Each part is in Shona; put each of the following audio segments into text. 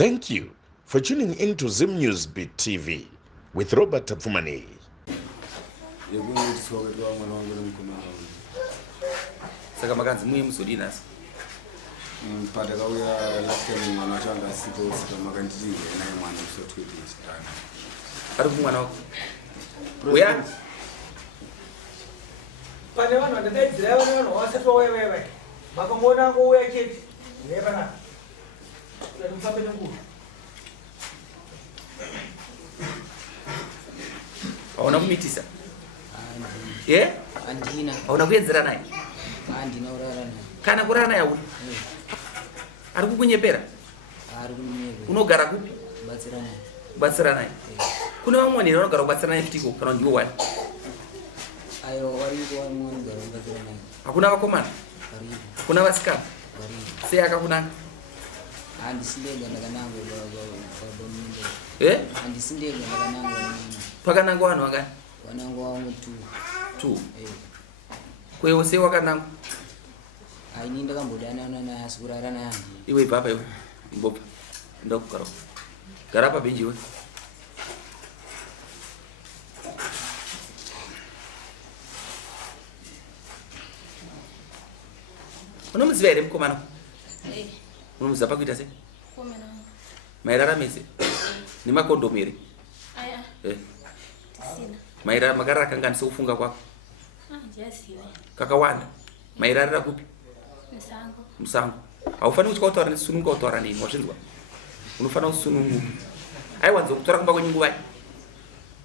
Thank you for tuning into Zim News Beat TV with Robert Tapfumani. Saka makanzi muye musodinas. Pada kauya last time wanachanga siko makandiri na mwana usotwiti sana. Ari kumwana wako. Uya? Pane vanhu vakadaidzira vanhu vasatwa wewe. Makamona ngo uya cheti. Ngepana. Mfape nokuru. Hauna kumitisa? Yeah? Andina. Hauna kuenzera naye? Andina urara naye. Kana kurara naye uri? Ari kukunyepera? Ari kunyepera. Unogara kupi? Batsira naye. Batsira naye. Kuna vamwe vanogara kubatsira naye fitiko kana ndiwo wani? Ayo wariko vamwe vanogara kubatsira naye. Hakuna vakomana? Varipo. Kuna vasikana? Varipo. Sei akakunanga? Andisindega ndakananga badominde. Eh? Andisindega ndakananga. Pakananga vanhu vakani? Vananga vamwe 2. Kwewo sei wakananga? Aini ndakambodana naye asi kurara naye. Iwe baba iwe. Mbopha. Ndakugara. Gara pa benji iwe. Unomuziva here mukomana? Unomuziva pakuita sei? Komana. Mairara mese? Nima Condom here? Aya. Asina. Mairara makarara kangani sekufunga kwako? Jasiwe. Kakawanda. Mairarira kupi? Musango. Musango. Haufaniri kutya kutaura nesunungu kutaura nini? Wazvinzwa? Unofanira kusunungu. Aiwanza kutora kumba kwenyu nguva.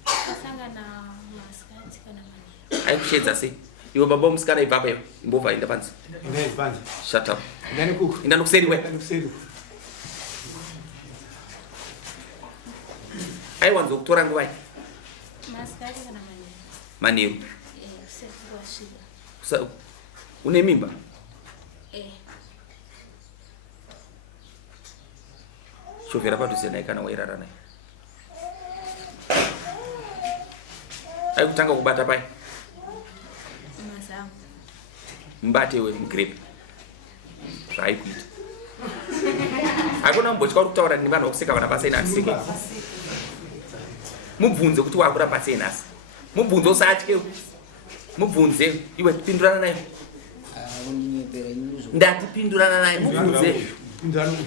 Asangana maskati kana mani. Aikushedza sei? Iwe baba musikana ibaba iwe. Imbobva enda panze. Ende panze. Shut up. Ndani kuku. Enda nokuseri we. Kuseri. Aiwanza kutora nguva. Maskati kana mani. Manheru. Sekuwa shiba. Une mimba? Shofera padhuze naye kana wairara naye. Aikutanga kubata pai? Musango. Mbate we mugrepe. Zvaikuita. Hakuna mumbotya uri kutaura nevanhu vokuseka vana pasina asike. Mubvunze kuti wakura pasina asi. Mubvunze usatye. Mubvunze iwe pindurana naye. Akunyepera inuzo. Ndati pindurana naye mubvunze. Ndani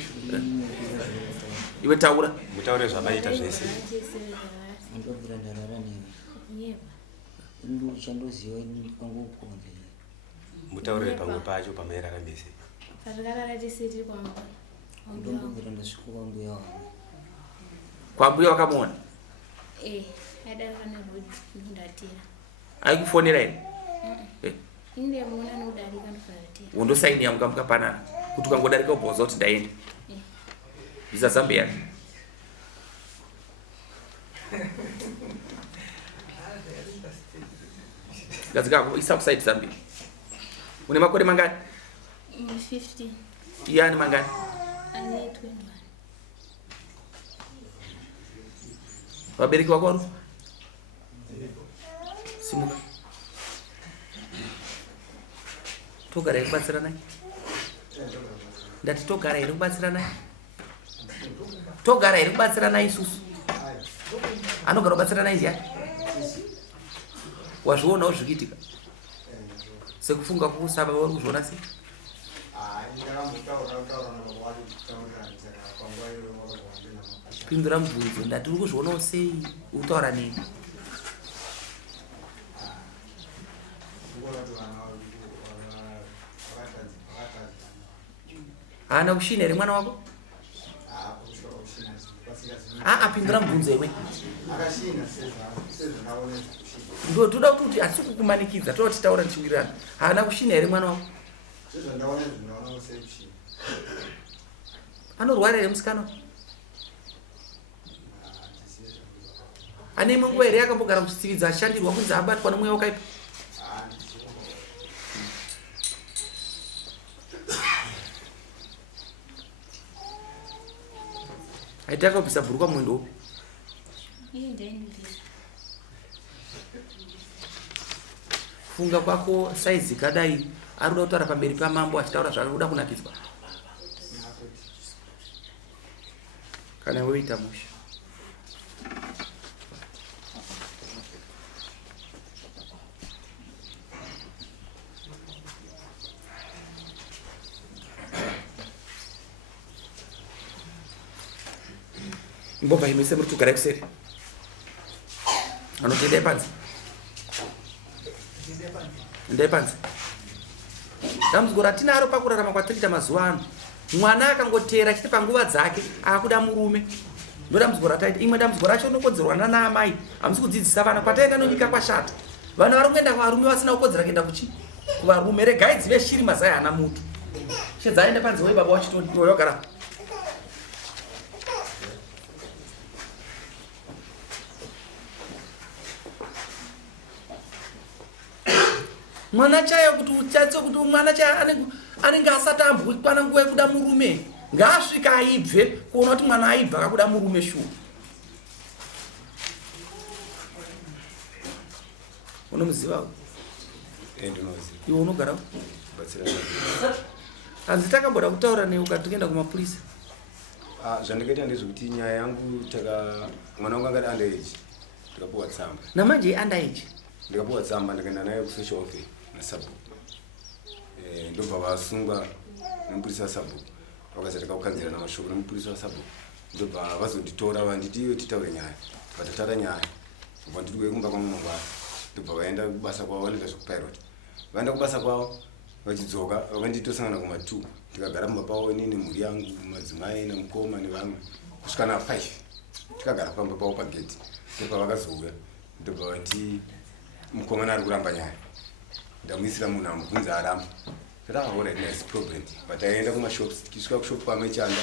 Iwe taura. mutaure zvabaita zvese. Ndobvira ndarara naye. Nyeba. Ndu chandoziva kwangokonze. Mutaure pamwe pacho pamairara mese. Takarara Tese tiri kwamba. Ndombvira ndasvika kwambuya wangu. Kwambuya wakamona? Aida kana rodi ndatira. Aikufonera here? Inde muna nodarika ndofatira. Undosaini yamuka mukapanana. Kuti ukangodarika ubhoza kuti ndaenda. Bisa Zambia. Gazika isa kuside Zambia. Une makore mangani? 50. Yani mangani? Ane 21. Wabereki wako warufu? Simuka. Togara here kubatsira naye? Ndati togara here kubatsira naye? Togara here kubatsira naye isusu? Anogara kubatsira naye ndiani? Wazvionawo zvikiitika? Sekufunga kusaba uri kuzviona sei? Pindura mubvunzo. Ndati uri kuzvionawo sei? Utaura nini? Haana kushina here mwana wako? Pindura mubvunzo iwe. Ndo toda kuti asi kukumanikidza toda kuti taura tichiwirirana. Haana kushina here mwana wako? Anorwara here musikana? Ane imwe nguva here yakambogara kuchitsividza ashandirwa kunzi abatwa nomweya wakaipa? Aitaka kubvisa bhurukwa mwendo upi? Funga kwako saizi kadai ari kuda kutaura pamberi pamambo achitaura zvakakuda kunakidzwa. kana woita musha. Mbova imise muri kugara kuseri. Anotende panzi. Ndepanzi. Damuzgora tinaro pakurarama kwatiriita mazuva ano. Mwana akangotera chiti panguva dzake akuda murume. Ndodamuzgora taita imwe damuzgora racho unokodzerwa naamai. Hamusi kudzidzisa vana kwataenda nonyika kwashata. Vanhu vari kuenda kuvarume vasina kukodzera kuenda kuvarume. Regai dzive shiri mazai hana mutu. Chedzaende panzi wei baba wachitoni iwe yogara. Mwana chayo kuti uchatso kuti mwana chayo anenge asatambwe kwana nguva yekuda murume. Ngasvika aibve kuona kuti mwana aibva akakuda murume shuwa. Unomuziva? Ndinoziva. Iwe unogara? Batsira. Hanzi takamboda kutaura newe ukatoenda kumapurisa. Zvandikaita ndezvekuti nyaya yangu mwana wangu angari underage. Ndikapuwa tsamba. Namanje underage. Ndikapuwa tsamba ndikaenda naye kusocial office nasabhuku. Ndobva vasungwa nemupurisa wasabhuku. Vakazati kaukanzira namashoko nemupurisa wasabhuku. Ndobva vazonditora vanditi iwe titaure nyaya. Vatataura nyaya. Ndobva ndiri kumba kwangu mangwana. Ndobva vaenda kubasa kwavo vanoita zvekupirota. Vaenda kubasa kwavo vachidzoka vakanditosangana kuma2. Tikagara mumba pavo inini mhuri yangu madzimai namukoma nevamwe kusvika na5. Tikagara pamba pavo pagedhi. Ndobva vakazouya. Ndobva vati mukomana ari kuramba nyaya. Ndamuisira munhu amubvunza aramba. All nice problem. But aenda kumashops tikisvika kushopu kwamaichanda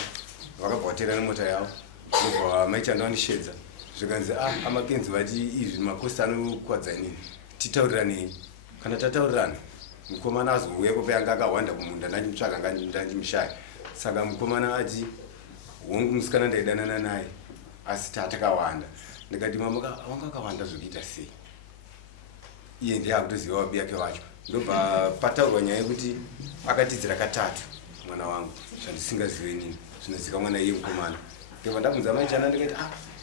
vakabva vatera nemota yavo. Ndobva maichanda vandishedza zvikanzi amakenzi vati izvi makosi anokwadza inini titaurirane. Kana tataurirana mukomana azouya kope anga akawanda kumunda ndandimutsvaga ndandimushaya. Saka mukomana ati hongu musikana ndaidanana naye asi tatakawanda. Ndikati mama wanga akawanda zvokuita sei? Iye ndiye akutoziva vabi yake vacho. Ndobva pataurwa nyaya yekuti akatidzira katatu mwana wangu zvandisingazive inini zvinozika mwana iye mukomana. Ndobva ndabvunza maichana ndikati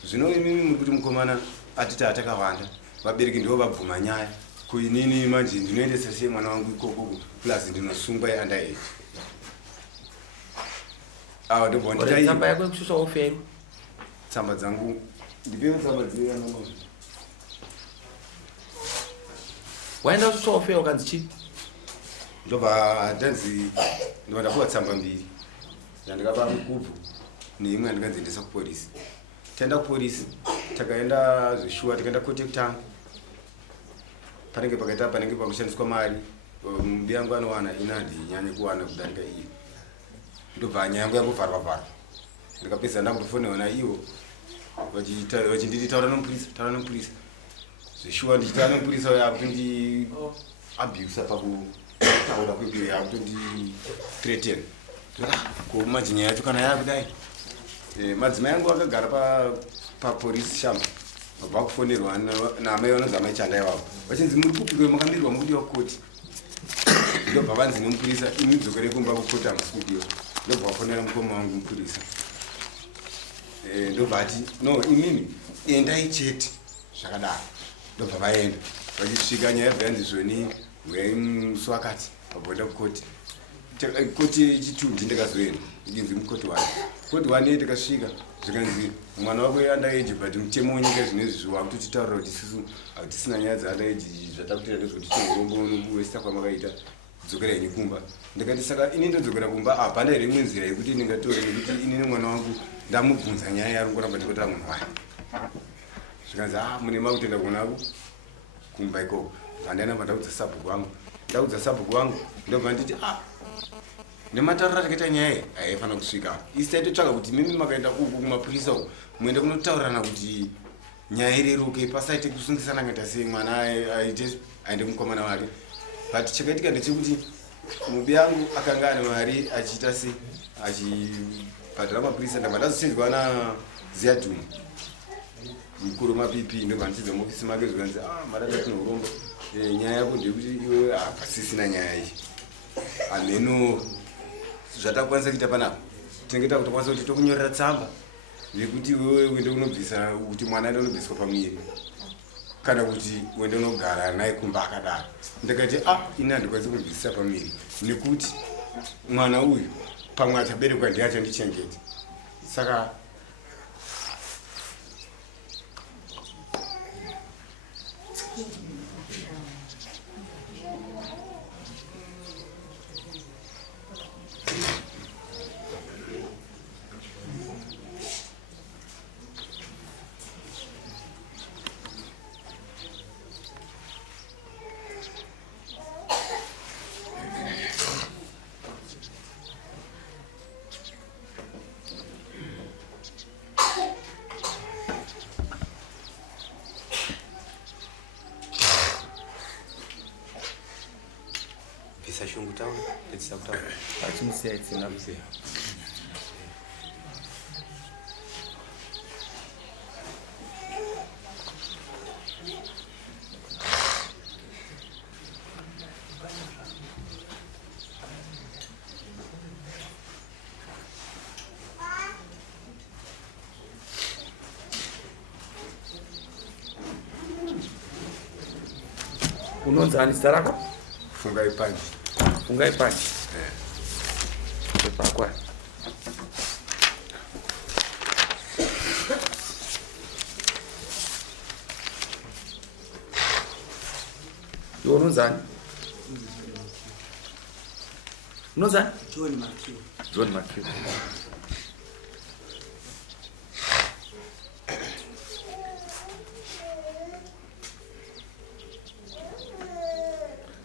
zvino imimi muri kuti mukomana atiti atakawanda vabereki ndivo vabvuma nyaya kuinini manje ndinoendesa sei mwana wangu ikoko plus ndinosungwa yeunderage. Ndobva nditaii tsamba yako yekushusha ofero. Tsamba dzangu ndipewo tsamba dziriya nomwe. Waenda kushusha ofero ukanzi chii? Ndobva ndanzi ndapuwa tsamba mbiri ndandikapa mukubvu neimwe yandikanziendesa kupolisi. Taenda kupolisi takaenda zveshuwa tikaenda kote kutanga panenge pakaita panenge pakushandiswa mari mubi yangu anowana ini handinyanye kuwana kudarika iye. Ndobva nyaya yangu yangovharwa ndikapedza ndakutofonewa naivo vachinditi taura nomupurisa zveshuwa ndichitaura nomupurisa uyo akutondi abuse pakutaura kwebio yakutondi komanje nyaya yacho kana yakudai. Madzimai yangu akagara papolisi shamba vabva kufonerwa naamai vanonzi amaichanda ivavo vachinzi muri kupikwe makamirirwa mukudiwa kukoti. Ndobva vanzi nemupurisa imi dzokere kumba kukoti hamusi kudiwa. Ndobva vafonera mukoma wangu mupurisa. Ndobva ati no imimi endai chete zvakadaro. Ndobva vaenda vachisvika nyaya yabva yanzi zvoni uyai musi wakati vabvoenda kukoti. Koti chitundi ndikazoenda ndinzi mukoti 1. Koti 1 ndikasvika zvikanzi mwana wako underage but mutemo wenyika zvinezvi wakutotitaurira kuti isusu hatisina nyaya dzeunderage zvatakuita ndezvoti tongombowesta kwamakaita dzokera henyu kumba. Ndikati saka ini ndodzokera kumba hapana here imwe nzira yekuti ndingatore nekuti ini nemwana wangu ndamubvunza nyaya yari ngoramba ndikotara munhu wayo. Zvikanzi mune makutenda kuonako kumba ikoko. Handainamba ndaudza sabhuku wangu. Ndaudza sabhuku wangu ndobva nditi nematauriro atakaita nyaya haifana kusvika. Isi taitotsvaga kuti mimi makaenda uku kumapurisa uku muende kunotaurirana kuti nyaya ireruke pasaite kusungisana ngaita sei mwana aende mukomana wake. But chakaitika ndechekuti mubi yangu akanga ane mari achiita sei achibhadhara mapurisa. Ndabva ndazosenzwa naZiadhuni mukuru mapipi. Ndobva ndichidza muofisi make zvikanzi marata tinourombo nyaya yako ndekuti iwe pasisina nyaya iyi ameno zvatakwanisa kuita panapa tinenge takutokwanisa kuti tokunyorera tsamba Vekuti wewe wende unobvisa kuti mwana ndo unobviswa pamiri. Kana kuti wende unogara naye kumba akadaro. Ndakati ina ndikwazi kubvisa pamiri. Nekuti mwana uyu pamwe achaberekwa ndiye achandichengeta. Saka shungu tawo etsa kutawo achimisiya itsina msiya unonzi ani zita rako? Fungai Panji. Fungai Panji. Pakwa. Yo unonzi ani? Unonzi ani? John Matthew. John Matthew.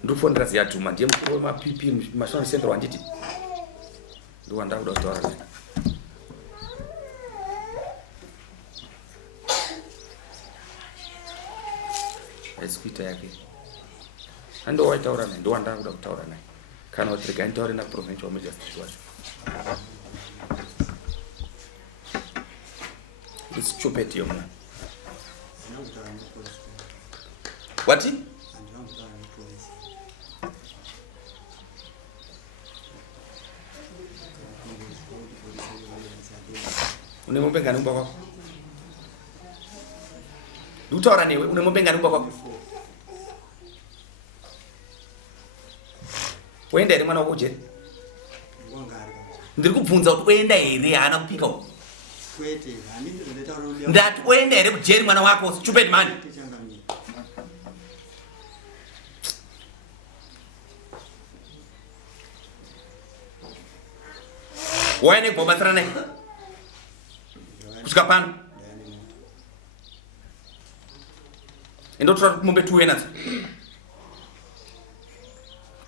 Ndofondera ziyatuma ndiye mkuru wemapipi mashoni central wanditi ndiwanda kuda kutaura naye aisikuita yake andowaitaura naye ndowanda kuda kutaura naye kana kuti regai ntaure naprovincial majestic wacho isichopeti yomwana wati une mombe ngani umba kwako? Ndutaura newe une mombe ngani umba kwako? Wenda ere mwana wako je? Ndiri kubvunza kuti wenda ere haana kupika uko? Kwete, handiti ndataura kuti ndati wenda ere kujeri mwana wako stupid man. Waene kubatsira naye. Kusvika pano endotora mombe tuwe nadzo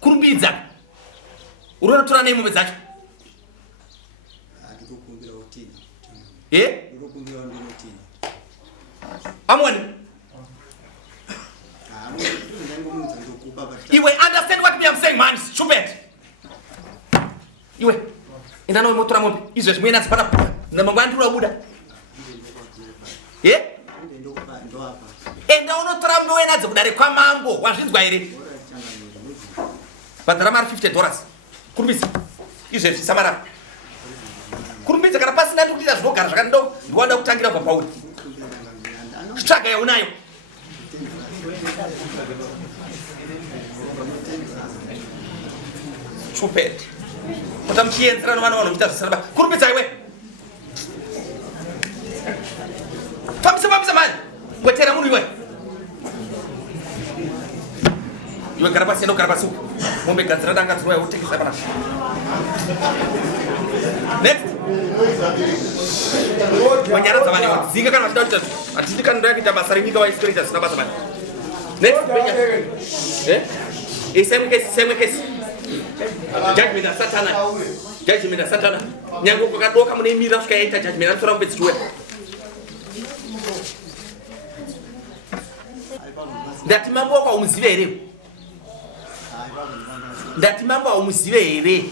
kurumbidza uronotora nei mombe dzacho ndikukumbira utina ndikukumbira utina amwani iwe understand what me I'm saying man stupid iwe enda nawe motora mombe izvo zvimwe nadzo pana namangwana ndiri wabuda enda unotora mbe wenadzo kudare kwamambo wazvinzwa here bhadhara mari $50 kurumbidza izvezvi samara kurumbidza kana pasina ndikuita zvinogara zvakandidoko ndiwanda kutangira kubva pauri tsvaga yaunayo stupid kuti muchienzera novana vanoita zvisana kurumbidza iwe fambisa mani wetera munhu iwe gara pasi gara pasi mombe gadzira danga dzinoya utengesa pana next wanyara dzavane wadzinga kana vachida kuita hatiti kana ndoyakuita basa renyika waisitoita zvisina basa mani next same case judgment asatana nyange kwakadoka munoimira kusvika yaita judgment anotora mumbe dzichiuya ndati mambo wako haumuzive here ndati mambo haumuzive here